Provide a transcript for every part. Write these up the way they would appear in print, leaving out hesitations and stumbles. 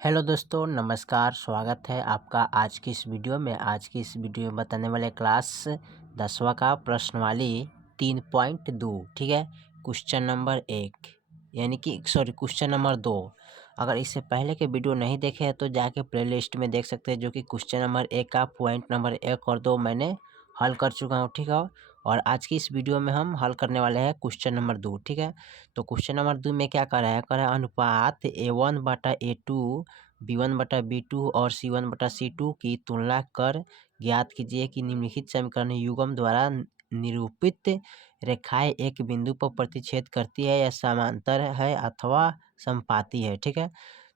Hello दोस्तों, नमस्कार। स्वागत है आपका आज की इस वीडियो में। आज की इस वीडियो में बताने वाले क्लास 10वां का प्रश्नवाली 3.2, ठीक है। क्वेश्चन नंबर 1 यानी कि क्वेश्चन नंबर 2। अगर इससे पहले के वीडियो नहीं देखे हैं तो जाके प्लेलिस्ट में देख सकते हैं, जो कि क्वेश्चन नंबर 1 का पॉइंट नंबर 1 और 2 मैंने हल कर चुका हूँ, ठीक है। और आज की इस वीडियो में हम हल करने वाले हैं क्वेश्चन नंबर 2, ठीक है। तो क्वेश्चन नंबर 2 में क्या कर रहा है अनुपात A1/A2 B1/B2 और C1/C2 की तुलना कर ज्ञात कीजिए कि निम्नलिखित समीकरण युग्म द्वारा निरूपित रेखाएं एक बिंदु पर प्रतिच्छेद करती है या समांतर है अथवा समपाती है, ठीक है।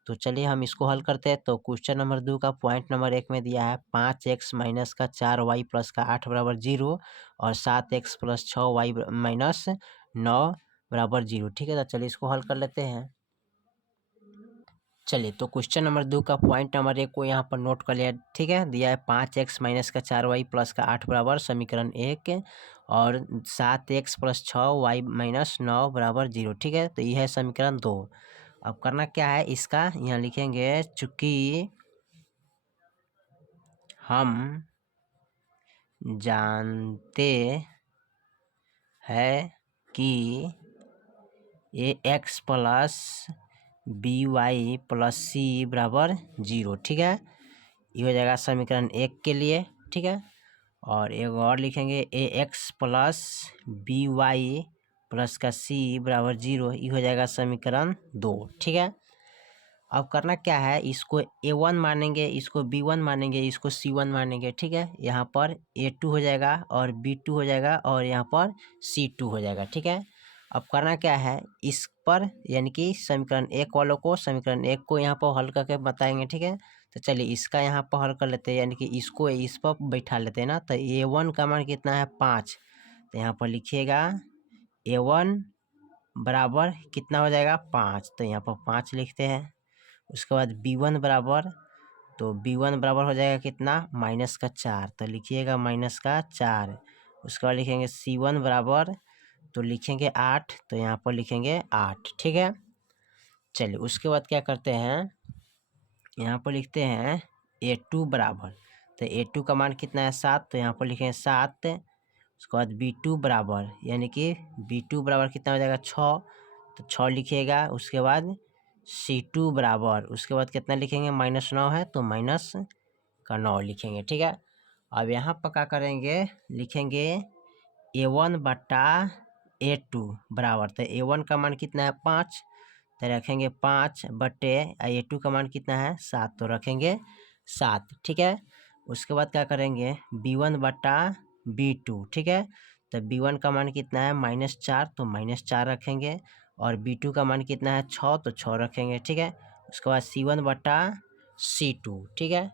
तो चलिए हम इसको हल करते हैं। तो क्वेश्चन नंबर 2 का पॉइंट नंबर 1 में दिया है 5x माइनस का 4y प्लस का 8 बराबर 0 और 7x प्लस 6y माइनस 9 बराबर 0, ठीक है। तो चलिए इसको हल कर लेते हैं। चलिए तो क्वेश्चन नंबर 2 का पॉइंट नंबर 1 को यहाँ पर नोट कर लिया, ठीक है। दिया है 5x माइनस का 4y प्लस का 8 बराबर समीकरण 1 और 7x प्लस 6y माइनस 9 बराबर 0, ठीक है। तो यह है समीकरण 2। अब करना क्या है, इसका यहाँ लिखेंगे चूंकि हम जानते हैं कि ax प्लस by प्लस सी बराबर 0, ठीक है। ये हो जाएगा समीकरण 1 के लिए, ठीक है। और एक और लिखेंगे ax प्लस by प्लस का c बराबर 0, ये हो जाएगा समीकरण 2, ठीक है। अब करना क्या है, इसको a1 मानेंगे, इसको b1 मानेंगे, इसको c1 मानेंगे, ठीक है। यहाँ पर a2 हो जाएगा और b2 हो जाएगा और यहाँ पर c2 हो जाएगा, ठीक है। अब करना क्या है, इस पर यानी कि समीकरण 1 वालों को समीकरण 1 को यहाँ पर हल करके बताएंगे, ठीक है। तो चलिए इसका यहाँ पर हल कर लेते हैं, यानी कि इसको इस पर बैठा लेते हैं ना। तो a1 का मान कितना है 5, तो यहाँ पर लिखिएगा a1 बराबर कितना हो जाएगा 5, तो यहाँ पर 5 लिखते हैं। उसके बाद b1 बराबर, तो b1 बराबर हो जाएगा कितना माइनस का 4, तो लिखिएगा माइनस का 4। उसके बाद लिखेंगे c1 बराबर, तो लिखेंगे 8, तो यहाँ पर लिखेंगे 8, ठीक है। चलिए उसके बाद क्या करते हैं, यहाँ पर लिखते हैं a2 बराबर, तो a2 का मान कितना है 7, तो यहाँ पर लिखेंगे 7। उसके बाद b2 बराबर, यानी कि b2 बराबर कितना हो जाएगा 6, तो 6 लिखिएगा। उसके बाद c2 बराबर, उसके बाद कितना लिखेंगे -9 है, तो माइनस का 9 लिखेंगे, ठीक है। अब यहाँ पर क्या करेंगे, लिखेंगे a1/a2 बराबर, तो a1 का मान कितना है 5, तो रखेंगे 5 बटे a2 का मान कितना है 7, तो रखेंगे 7, ठीक है। उसके बाद क्या करेंगे b1/b2, ठीक है। तो b1 का मान कितना है -4, तो -4 रखेंगे और b2 का मान कितना है 6, तो 6 रखेंगे, ठीक है। उसके बाद c1/c2, ठीक है।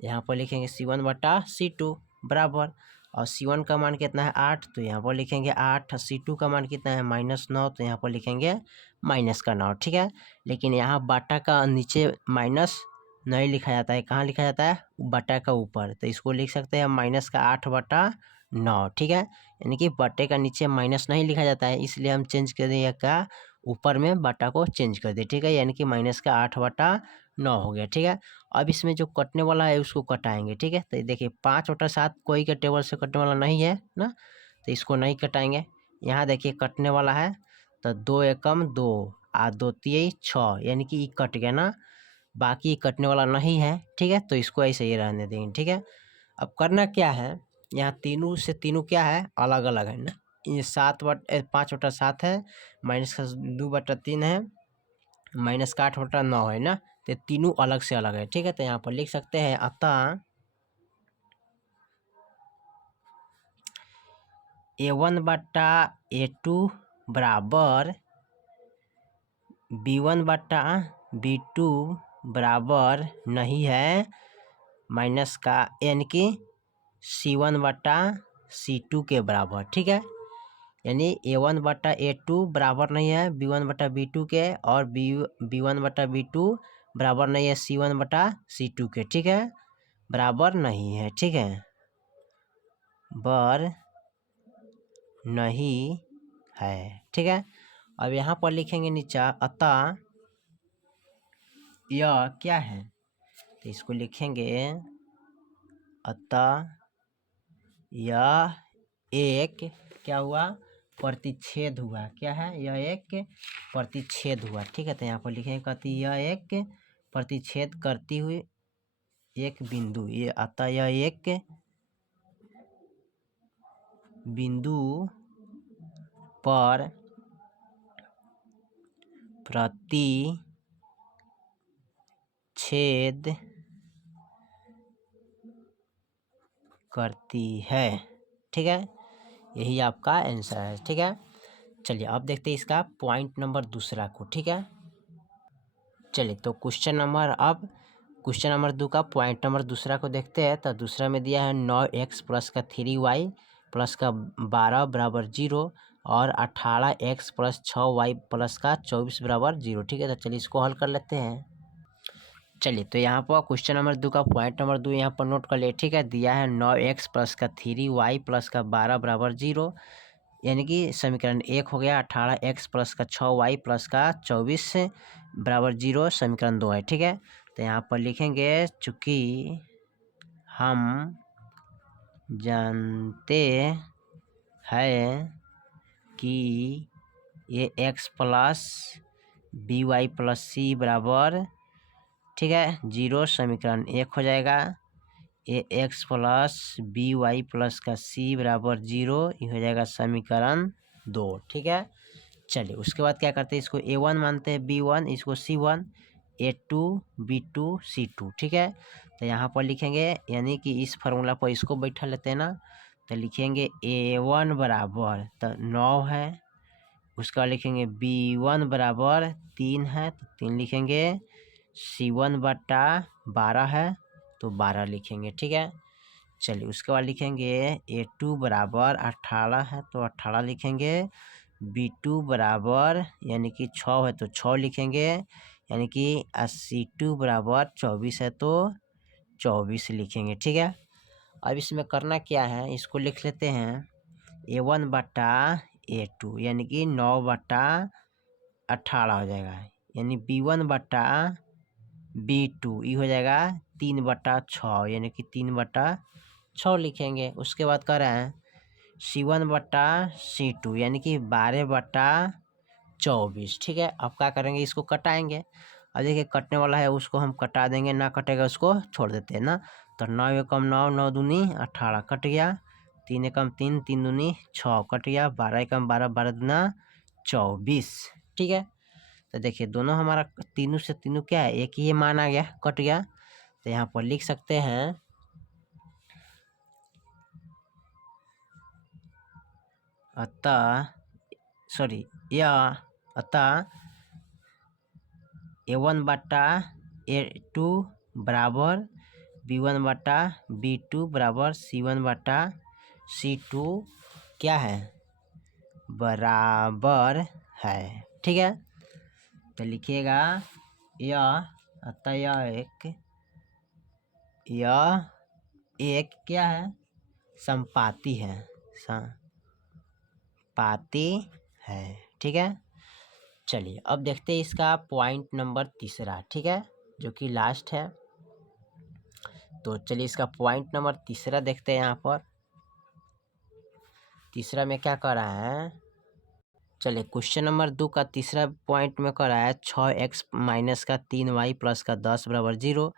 यहाँ पर लिखेंगे c1/c2 बराबर, और c1 का मान कितना है 8, तो यहाँ पर लिखेंगे 8। c2 का मान कितना है -9, तो यहाँ पर लिखेंगे माइनस का 9, ठीक है। लेकिन यहाँ बाटा का नीचे माइनस नहीं लिखा जाता है, कहाँ लिखा जाता है बटा का ऊपर, तो इसको लिख सकते हैं -8/9, ठीक है। यानी कि बटे का नीचे माइनस नहीं लिखा जाता है, इसलिए हम चेंज कर दिए का ऊपर में बटा को चेंज कर दिए, ठीक है। यानी कि -8/9 हो गया, ठीक है। अब इसमें जो कटने वाला है उसको कटाएंगे, ठीक है। तो देखिए 5/7 कोई के टेबल से कटने वाला नहीं है ना, तो इसको नहीं कटाएंगे। यहाँ देखिए कटने वाला है, तो 2 एकम 2 आ 2 तिये 6, यानी कि कट गया ना, बाकी कटने वाला नहीं है, ठीक है। तो इसको ऐसे ही रहने देंगे, ठीक है। अब करना क्या है, यहाँ तीनों से तीनों क्या है अलग अलग है ना, ये 5/7 है, माइनस का 2/3 है, माइनस का 8/9 है ना, तो तीनों अलग से अलग है, ठीक है। तो यहाँ पर लिख सकते हैं अतः a1/a2 बराबर b1/b2 बराबर नहीं है माइनस का, यानी कि c1/c2 के बराबर, ठीक है। यानी a1/a2 बराबर नहीं है b1/b2 के, और b1/b2 बराबर नहीं है c1/c2 के, ठीक है। बराबर नहीं है, ठीक है, बर नहीं है, ठीक है। अब यहाँ पर लिखेंगे नीचे अतः यह क्या है, तो इसको लिखेंगे अतः यह एक क्या हुआ, प्रतिच्छेद हुआ। क्या है, यह एक प्रतिच्छेद हुआ। ठीक है, तो यहाँ पर लिखेंगे कहती यह एक प्रतिच्छेद करती हुई एक बिंदु, ये अतः यह एक बिंदु पर प्रतिच्छेद करती है। ठीक है, यही आपका आंसर है। ठीक है, चलिए अब देखते हैं इसका पॉइंट नंबर दूसरा को। ठीक है, चलिए तो क्वेश्चन नंबर 2 का पॉइंट नंबर दूसरा को देखते हैं। तो दूसरा में दिया है 9x प्लस का 3y प्लस का 12 बराबर 0 और 18x प्लस 6y प्लस का 24 बराबर 0। ठीक है, तो चलिए इसको हल कर लेते हैं। चलिए तो यहाँ पर क्वेश्चन नंबर 2 का पॉइंट नंबर 2 यहाँ पर नोट कर लिए। ठीक है, दिया है 9x प्लस का 3y प्लस का 12 बराबर 0, यानी कि समीकरण 1 हो गया। 18x प्लस का 6y प्लस का 24 बराबर 0 समीकरण 2 है। ठीक है, तो यहाँ पर लिखेंगे चूँकि हम जानते हैं कि ये x plus B Y plus सी बराबर, ठीक है, 0 समीकरण 1 हो जाएगा। ये x plus B Y plus का c बराबर 0, ये हो जाएगा समीकरण 2। ठीक है, चलिए उसके बाद क्या करते हैं, इसको a1 मानते हैं, b1 इसको c1, a2 b2 c2। ठीक है, तो यहाँ पर लिखेंगे, यानी कि इस फार्मूला पर इसको बैठा लेते हैं ना, तो लिखेंगे a1 बराबर तो 9 है, उसका बाद लिखेंगे b1 बराबर 3 है तो 3 लिखेंगे, c1 बटा 12 है तो 12 लिखेंगे। ठीक है, चलिए उसके बाद लिखेंगे a2 बराबर 18 है तो 18 लिखेंगे, b2 बराबर यानी कि 6 है तो 6 लिखेंगे, यानी कि c2 बराबर 24 है तो 24 लिखेंगे। ठीक है, अब इसमें करना क्या है, इसको लिख लेते हैं a1 बटा a2 यानी कि 9 बटा 18 हो जाएगा, यानी b1 बटा b2 ये हो जाएगा 3 बटा 6 यानी कि 3 बटा 6 लिखेंगे। उसके बाद कर रहे हैं c1 बटा c2 यानी कि 12 बटा 24। ठीक है, अब क्या करेंगे, इसको कटाएंगे। अब देखिए कटने वाला है उसको हम कटा देंगे, ना कटेगा उसको छोड़ देते हैं ना। तो 9 एकम 9, 9 दूनी 18 कट गया, 3 एकम 3, 3 दूनी 6 कट गया, 12 एकम 12, 12 दूना 24। ठीक है, तो देखिए दोनों हमारा तीनों से तीनों क्या है, एक ही मान आ गया, कट गया। तो यहाँ पर लिख सकते हैं अतः a1 बटा a2 बराबर b1 बटा b2 बराबर c1 बटा c2 क्या है, बराबर है। ठीक है, तो लिखिएगा अतः यह एक क्या है, संपाती है, संपाती है। ठीक है, चलिए अब देखते हैं इसका पॉइंट नंबर तीसरा। ठीक है, जो कि लास्ट है। तो चलिए इसका पॉइंट नंबर तीसरा देखते हैं। यहाँ पर तीसरा में क्या कर रहा है, चलिए क्वेश्चन नंबर 2 का तीसरा पॉइंट में कर रहा है 6x माइनस का 3y प्लस का 10 बराबर 0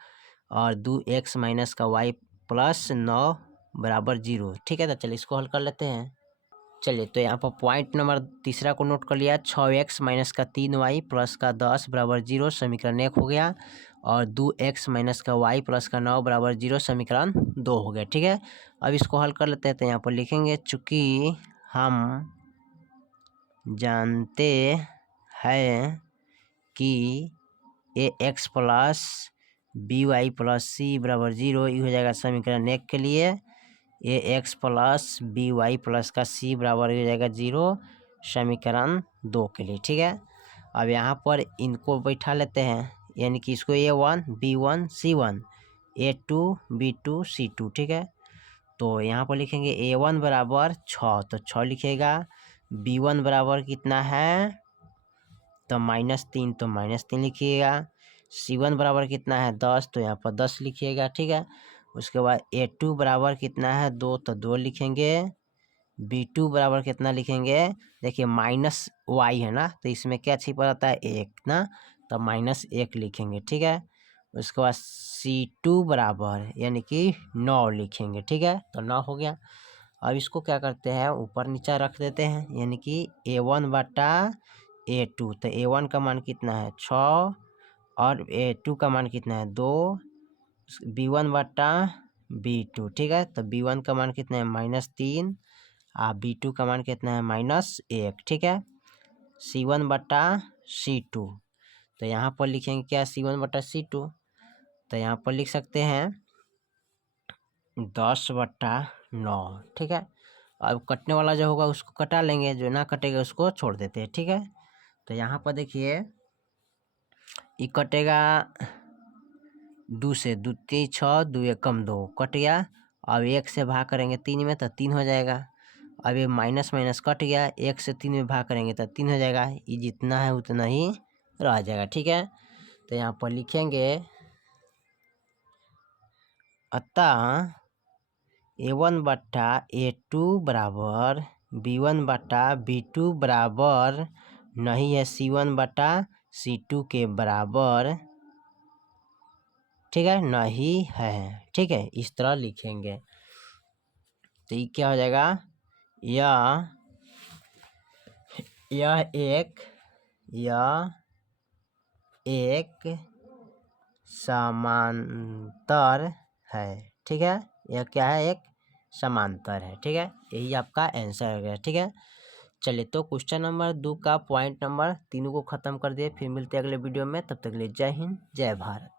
और 2x माइनस का y प्लस 9 बराबर 0। ठीक है, तो चलिए इसको हल कर लेते हैं। चलिए तो यहाँ पर पॉइंट नंबर तीसरा को नोट कर लिया, 6x माइनस का 3y प्लस का 10 बराबर 0 समीकरण 1 हो गया, और 2x माइनस का y प्लस का 9 बराबर 0 समीकरण 2 हो गया। ठीक है, अब इसको हल कर लेते हैं। तो यहाँ पर लिखेंगे चूँकि हम जानते हैं कि A x plus B Y plus सी बराबर 0, ये हो जाएगा समीकरण 1 के लिए, ए x plus B Y plus का सी बराबर हो जाएगा 0 समीकरण 2 के लिए। ठीक है, अब यहाँ पर इनको बैठा लेते हैं, यानी कि इसको a1 b1 c1 a2 b2 c2। ठीक है, तो यहाँ पर लिखेंगे a1 बराबर 6 तो 6 लिखेगा, b1 बराबर कितना है तो -3 तो -3 लिखिएगा, C1 बराबर कितना है 10, तो यहाँ पर 10 लिखिएगा, ठीक है। उसके बाद A2 बराबर कितना है 2, तो 2 लिखेंगे। B2 बराबर कितना लिखेंगे, देखिए माइनस वाई है ना, तो इसमें क्या छिपा रहता है 1 ना, तो -1 लिखेंगे, ठीक है। उसके बाद C2 बराबर यानी कि 9 लिखेंगे, ठीक है, तो 9 हो गया। अब इसको क्या करते हैं, ऊपर नीचा रख देते हैं, यानी कि A1 बटा A2, तो A1 का मान कितना है 6 और A2 का मान कितना है 2, B1 बटा B2, ठीक है। तो B1 का मान कितना है -3 और B2 का मान कितना है -1, ठीक है। C1 बटा C2, तो यहाँ पर लिखेंगे क्या C1 बटा C2, तो यहाँ पर लिख सकते हैं 10/9, ठीक है। अब कटने वाला जो होगा उसको कटा लेंगे, जो ना कटेगा उसको छोड़ देते हैं, ठीक है। तो यहाँ पर देखिए ये कटेगा 2 से, 2 3 6, 2 एकम 2 कट गया। अब 1 से भाग करेंगे 3 में तो 3 हो जाएगा। अब ये माइनस माइनस कट गया, 1 से 3 में भाग करेंगे तो 3 हो जाएगा। ये जितना है उतना ही रह जाएगा, ठीक है। तो यहाँ पर लिखेंगे अतः A1 बटा A2 बराबर B1 बटा B2 बराबर नहीं है C1 बटा C2 के बराबर, ठीक है, नहीं है, ठीक है। इस तरह लिखेंगे तो ये क्या हो जाएगा, यह एक समांतर है, ठीक है। यह क्या है, एक समांतर है, ठीक है। यही आपका आंसर हो गया, ठीक है। चलिए तो क्वेश्चन नंबर 2 का पॉइंट नंबर 3 को ख़त्म कर दिए। फिर मिलते हैं अगले वीडियो में, तब तक के लिए जय हिंद जय भारत।